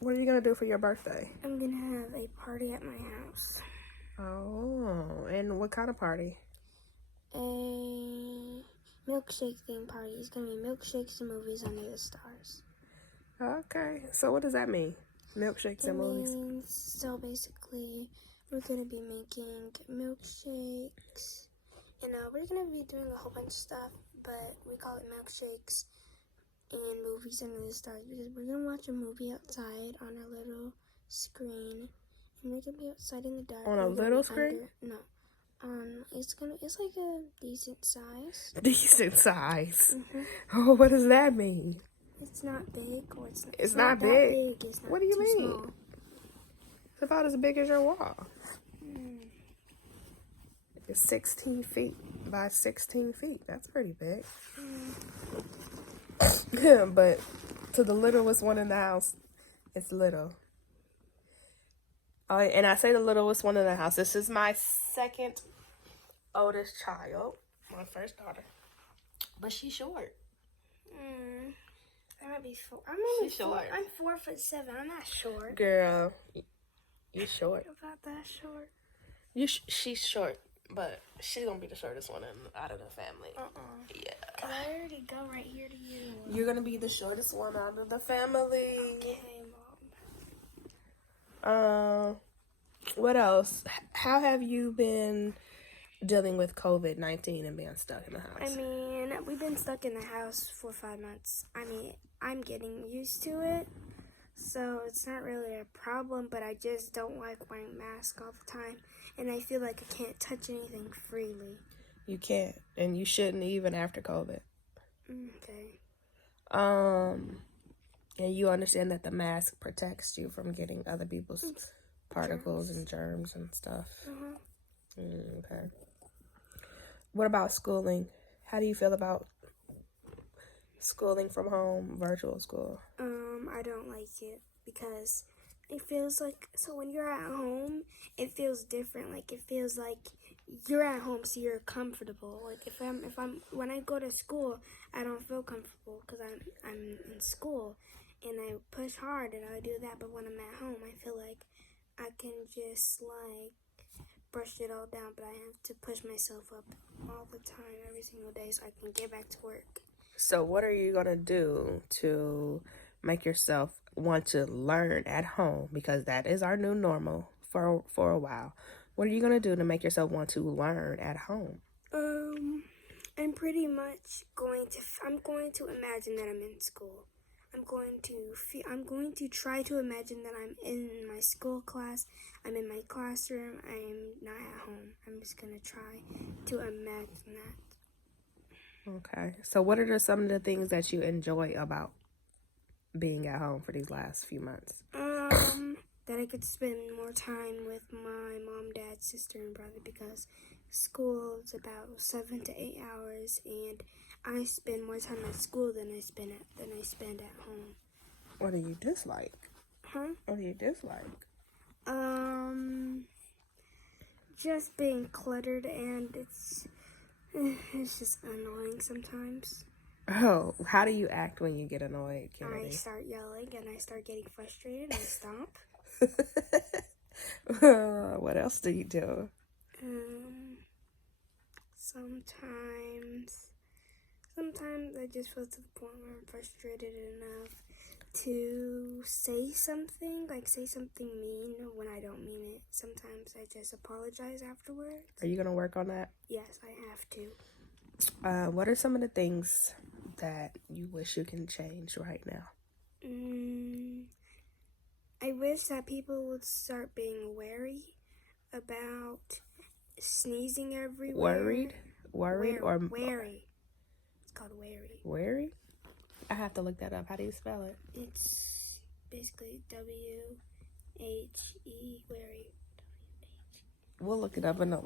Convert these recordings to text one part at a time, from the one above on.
What are you gonna do for your birthday? I'm gonna have a party at my house. Oh, and what kind of party? A milkshake theme party. It's gonna be milkshakes and movies under the stars. Okay, so what does that mean? Milkshakes It and movies? means, so basically, we're gonna be making milkshakes. We're gonna be doing a whole bunch of stuff, but we call it milkshakes and movies under the stars because we're gonna watch a movie outside on our little screen, and we're gonna be outside in the dark. On a little screen? It's like a decent size. Decent size. Mm-hmm. Oh, what does that mean? It's not big, or It's not big. It's not What do you too mean? small. It's about as big as your wall. It's 16 feet by 16 feet. That's pretty big. But to the littlest one in the house, it's little. Oh, and I say the littlest one in the house. This is my second oldest child, my first daughter. But she's short. I might be four. I'm only She's four. short. I'm 4'7". I'm not short. Girl, you short. About that short. She's short, but she's gonna be the shortest one out of the family. Yeah. Can I already go right here to you? You're gonna be the shortest one out of the family. Okay, Mom. What else? How have you been dealing with COVID-19 and being stuck in the house? I mean, we've been stuck in the house for 5 months. I mean, I'm getting used to it, so it's not really a problem, but I just don't like wearing masks all the time, and I feel like I can't touch anything freely. You can't, and you shouldn't even after COVID. Okay. And you understand that the mask protects you from getting other people's particles and germs and stuff. Okay. What about schooling? How do you feel about schooling from home, virtual school? I don't like it because it feels like, so when you're at home, it feels different. Like, it feels like you're at home, so you're comfortable. Like, when I go to school, I don't feel comfortable because I'm in school and I push hard and I do that. But when I'm at home, I feel like I can just like brush it all down, but I have to push myself up all the time, every single day, so I can get back to work. So what are you gonna do to make yourself want to learn at home? Because that is our new normal for a while. What are you gonna do to make yourself want to learn at home? I'm pretty much I'm going to imagine that I'm in school. I'm going to try to imagine that I'm in my school class. I'm in my classroom. I'm not at home. I'm just gonna try to imagine that. Okay. So what are some of the things that you enjoy about being at home for these last few months? That I could spend more time with my mom, dad, sister, and brother because school is about 7 to 8 hours, and I spend more time at school than I spend at home. What do you dislike? Huh? What do you dislike? Just being cluttered, and it's just annoying sometimes. Oh, how do you act when you get annoyed, Kennedy? I start yelling and I start getting frustrated and I stop. What else do you do? Sometimes I just feel to the point where I'm frustrated enough to say something mean when I don't mean it. Sometimes I just apologize afterwards. Are you gonna work on that? Yes, I have to. What are some of the things that you wish you can change right now? I wish that people would start being wary about sneezing everywhere. Worried or wary? It's called wary. Wary? I have to look that up. How do you spell it? It's basically W-H-E, wary. We'll look it up in the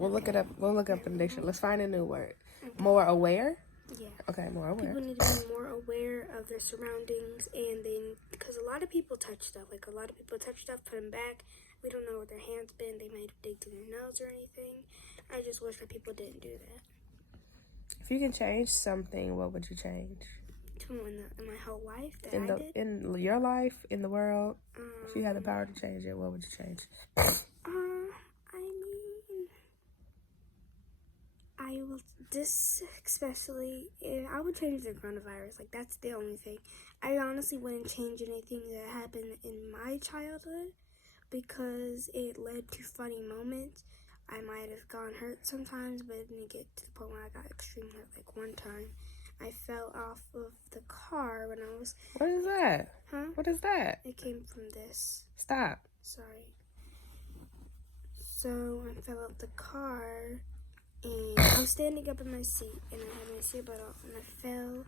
dictionary. Let's find a new word. Okay. More aware? Yeah. Okay, more aware. People need to be more aware of their surroundings, and because a lot of people touch stuff. Like, a lot of people touch stuff, put them back. We don't know where their hands been. They might have digged in their nose or anything. I just wish that people didn't do that. If you can change something, what would you change? In my whole life that In I did? in your life, in the world, if you had the power to change it, what would you change? I mean, I will this especially. I would change the coronavirus. Like that's the only thing. I honestly wouldn't change anything that happened in my childhood because it led to funny moments. I might have gone hurt sometimes, but it didn't get to the point where I got extremely hurt. Like one time, I fell off of the car when I was. What is that? Huh? What is that? It came from this. Stop. Sorry. So I fell out the car, and I was standing up in my seat, and I had my seatbelt off, and I fell.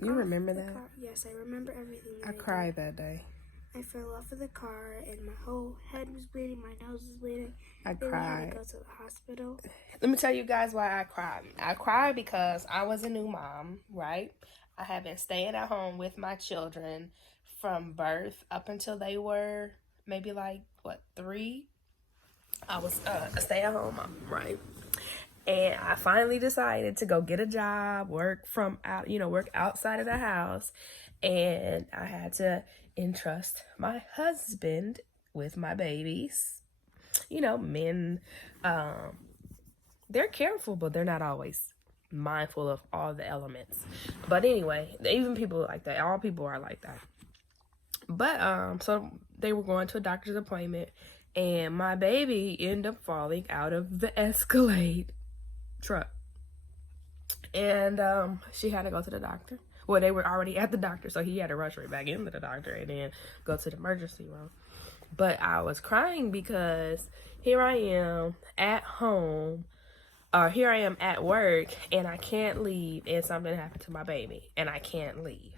You remember that? Car. Yes, I remember everything. I cried that day. I fell off of the car, and my whole head was bleeding, my nose was bleeding. I Then cried. I had to go to the hospital. Let me tell you guys why I cried. I cried because I was a new mom, right? I had been staying at home with my children from birth up until they were maybe like, 3? I was a stay-at-home mom, right? And I finally decided to go get a job, work outside of the house. And I had to entrust my husband with my babies. Men, they're careful, but they're not always mindful of all the elements. But anyway, even people like that, all people are like that. But so they were going to a doctor's appointment, and my baby ended up falling out of the Escalade truck. And she had to go to the doctor. Well, they were already at the doctor, so he had to rush right back into the doctor and then go to the emergency room. But I was crying because here I am at home, or here I am at work, and I can't leave, and something happened to my baby, and I can't leave.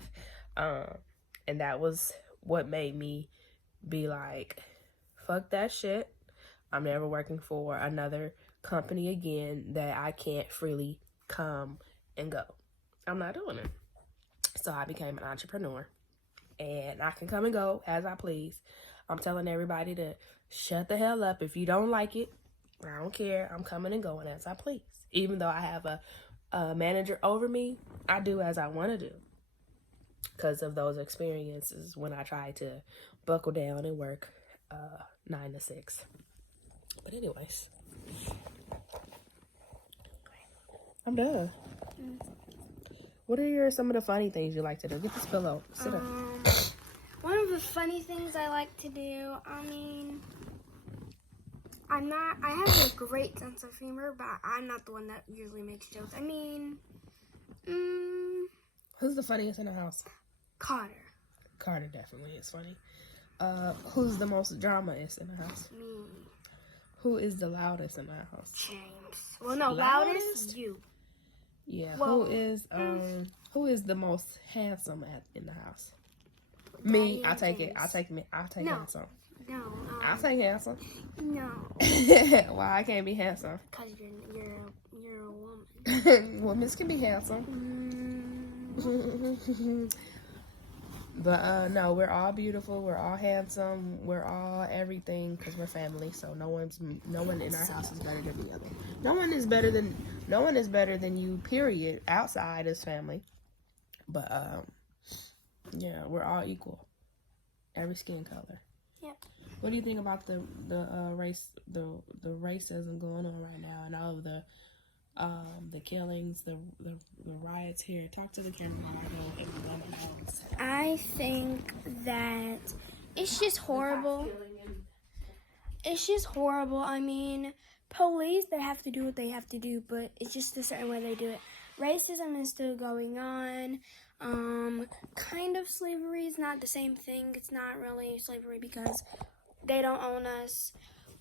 And that was what made me be like, fuck that shit. I'm never working for another company again that I can't freely come and go. I'm not doing it. So I became an entrepreneur, and I can come and go as I please. I'm telling everybody to shut the hell up. If you don't like it, I don't care. I'm coming and going as I please. Even though I have a manager over me, I do as I want to do because of those experiences when I tried to buckle down and work 9 to 6. But anyways, I'm done. What are some of the funny things you like to do? Get this pillow. Sit up. One of the funny things I like to do, I have a great sense of humor, but I'm not the one that usually makes jokes. Who's the funniest in the house? Carter. Carter definitely is funny. Who's the most drama-ist in the house? Me. Who is the loudest in the house? James. Well, no, loudest? You. Yeah. Well, who is the most handsome in the house? Me. I'll take it. I'll take handsome. No. I'll take handsome. No. Why I can't be handsome? Because you're a woman. Women can be handsome. But no, we're all beautiful. We're all handsome. We're all everything because we're family. So no one in our house is better than the other. No one is better than you. Period. Outside is family. But yeah, we're all equal. Every skin color. Yep. What do you think about the racism going on right now and all of the killings, the riots here? Talk to the camera while I go and run house. I think that it's just horrible. It's just horrible. Police, they have to do what they have to do, but it's just a certain way they do it. Racism is still going on. Kind of slavery is not the same thing. It's not really slavery because they don't own us.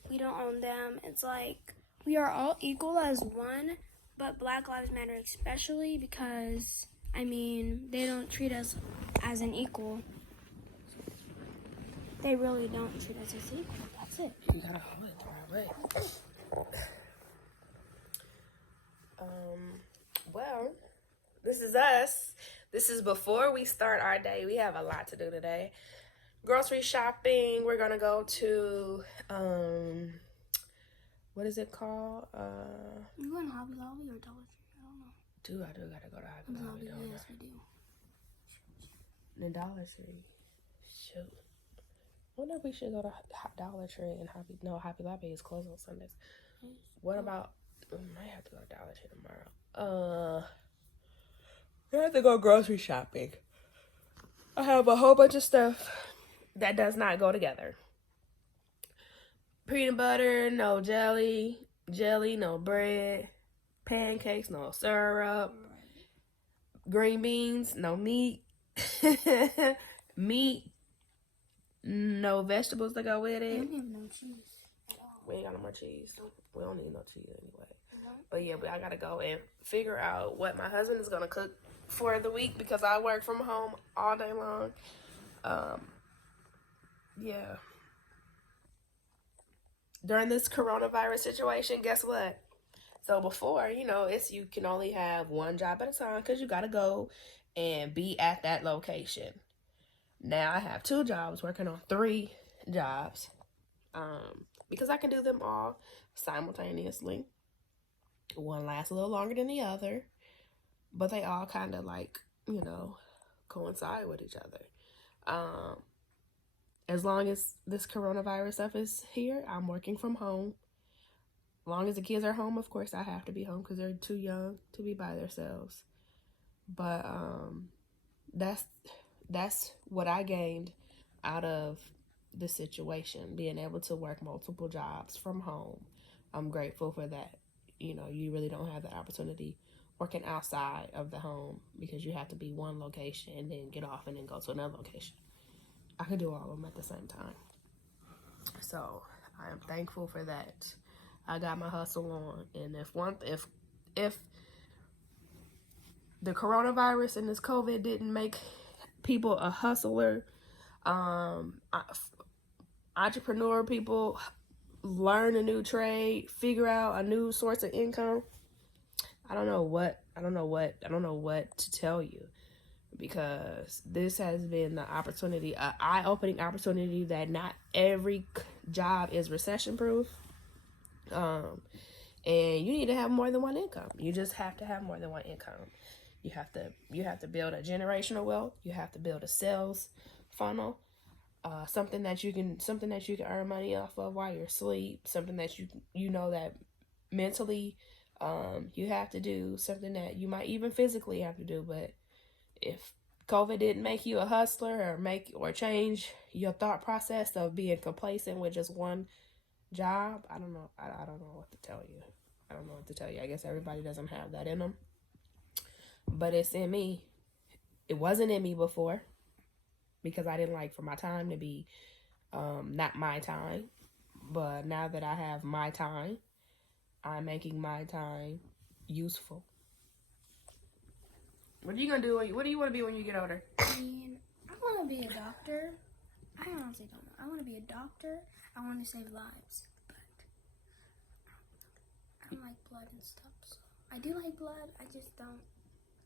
We don't own them. It's like we are all equal as one, but Black Lives Matter especially because, they don't treat us as an equal. They really don't treat us as equal. That's it. You gotta hold it the right way. Well, this is us. This is before we start our day. We have a lot to do today. Grocery shopping. We're gonna go to what is it called? You going to Hobby Lobby or Dollar Tree? I don't know. I do gotta go to Hobby Lobby. Yes, we do. The Dollar Tree. Shoot. I wonder if we should go to Dollar Tree and Hobby Lobby is closed on Sundays. What about? I might have to go to Dollar Tree tomorrow. I have to go grocery shopping. I have a whole bunch of stuff that does not go together. Peanut butter, no jelly, no bread, pancakes, no syrup, green beans, no meat, meat, no vegetables to go with it. We don't have no cheese at all. We ain't got no more cheese. We don't need no cheese anyway. But yeah, I gotta go and figure out what my husband is gonna cook for the week because I work from home all day long. Yeah. During this coronavirus situation, guess what? So before, you can only have one job at a time because you gotta go and be at that location. Now I have 2 jobs, working on 3 jobs, because I can do them all simultaneously. One lasts a little longer than the other, but they all kind of coincide with each other. As long as this coronavirus stuff is here, I'm working from home. As long as the kids are home, of course, I have to be home because they're too young to be by themselves. But that's what I gained out of the situation, being able to work multiple jobs from home. I'm grateful for that. You really don't have that opportunity working outside of the home because you have to be one location and then get off and then go to another location. I can do all of them at the same time. So I am thankful for that. I got my hustle on, and if the coronavirus and this COVID didn't make people a hustler, entrepreneur people learn a new trade, figure out a new source of income, I don't know what to tell you, because this has been the opportunity, an eye-opening opportunity that not every job is recession-proof. And you need to have more than one income. You just have to have more than one income. You have to build a generational wealth. You have to build a sales funnel. Something that you can earn money off of while you're asleep. Something that you know that mentally you have to do. Something that you might even physically have to do. But if COVID didn't make you a hustler or change your thought process of being complacent with just one job, I don't know. I don't know what to tell you. I guess everybody doesn't have that in them. But it's in me. It wasn't in me before because I didn't like for my time to be not my time. But now that I have my time, I'm making my time useful. What are you going to do? What do you want to be when you get older? I want to be a doctor. I honestly don't know. I want to be a doctor. I want to save lives. But I don't like blood and stuff. So I do like blood. I just don't.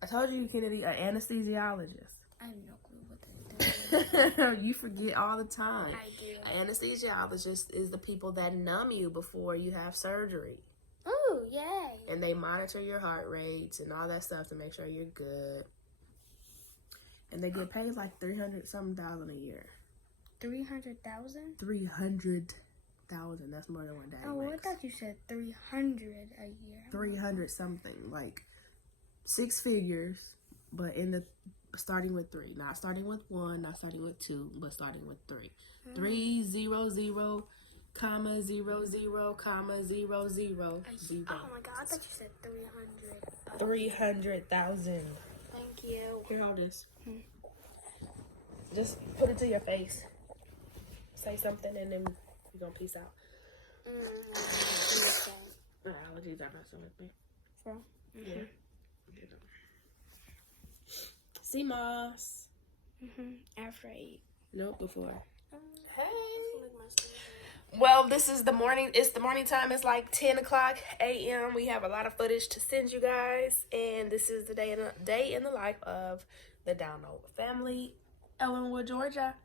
I told you can be an anesthesiologist. I have no clue what that is. You forget all the time. I do. An anesthesiologist is the people that numb you before you have surgery. Oh, yay. And they monitor your heart rates and all that stuff to make sure you're good. And they get paid like $300,000 a year. 300,000? 300,000. That's more than one day. Oh, I thought you said 300 a year. 300 something, like 6 figures, but starting with 3, not starting with 1, not starting with 2, but starting with 3. 300, comma 00, comma 00, 0. Oh my god, I thought you said 300. 300,000. Thank you. Here, hold this. Just put it to your face. Say something and then we're gonna peace out. The allergies are messing with me. So? Yeah. See Moss. After 8. Nope, before. Hey. Hey. Well, this is the morning. It's the morning time. It's like 10 o'clock a.m. We have a lot of footage to send you guys, and this is the day in the life of the Download family, Ellenwood, Georgia.